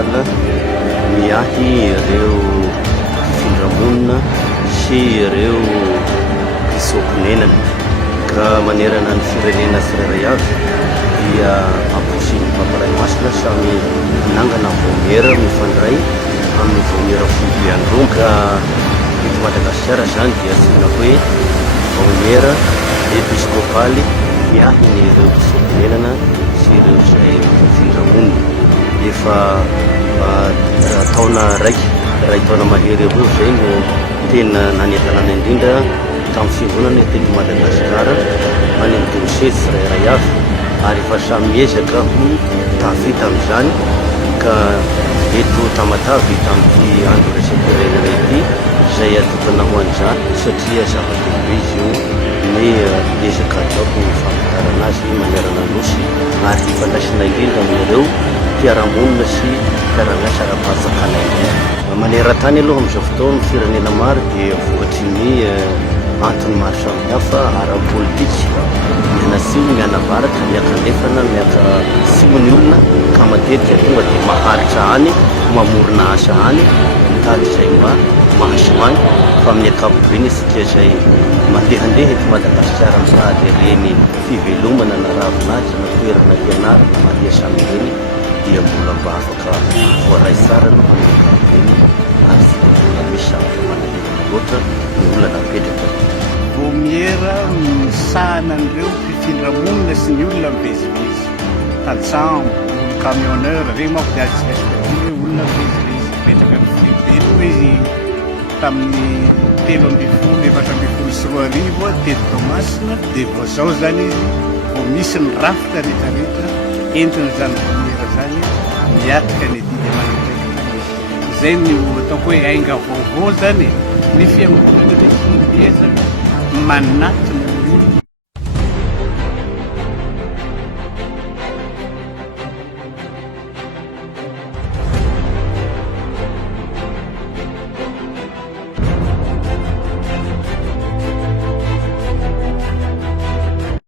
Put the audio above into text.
Centrale miahy ireo mpifindramonina sy ireo mpisokonenana ka manerana ny firenena tsirairay avy dia amposiny pamparay masina samy nangana vomera mifandray amin'ny vomera folo ihany roa ka eto Madagasikara zany dia tsina hoe vomera episkopaly miahiny ireo mpisokonenana sy ireo izay mpifindramonina efa taona raiky ray taona mahery avao zay no tena nanentanana indrindra tamin'ny fiangonana teto Madagasikara any amin'ny diosesy tsirairay avy ary efa samy miezaka ho tafita amin'izany ka eto Tamatavy tamin'ity andro resepirenana ity izay atokana ho an'izany satria zava-dehibe izy io ny ezaka ataoko famotarana azy manerana nosy ary ifandraisina indrindra amin'ireo mpiara-monina sy mpiara-miasa ara-pahatsakana indrindra maneran-tany aloha amin'izao fotoana ny firenena maro dia voatry ny antony maro samihafa ara-politika miana-tsimo miana-varatra miaka-nefana miaka-simo ny olona ka matetika tonga dia maharitra any mamorona asa any mitady izay mahasoany fa amin'ny ankapobeny isika izay mandehandeha eto Madagasikara mitady ireny fivelomana na ravinahitra na toerana fianarana maria samy ireny dia mbola mba afaka voaray tsara aloha amin'ny ankapobeny ary tsy mbola misy zavatra manahirana loatra ny olona napetraka vomiera misahana an'ireo mpifindramonina sy ny olona mivezivezy tantsambo camionneur regny manko dia atsika hoe olona mivezivezy mipetraka ny filibeny izy tamin'ny 7-7-4 teto Toamasina dia vao zao zany izy vao misy ny rafitra rehetrarehetra entina zany vomiera zany miatika ny didy manatretra zay ny ataoko hoe ainga vaovao zany ny fiangonana rehetra miezaka manatona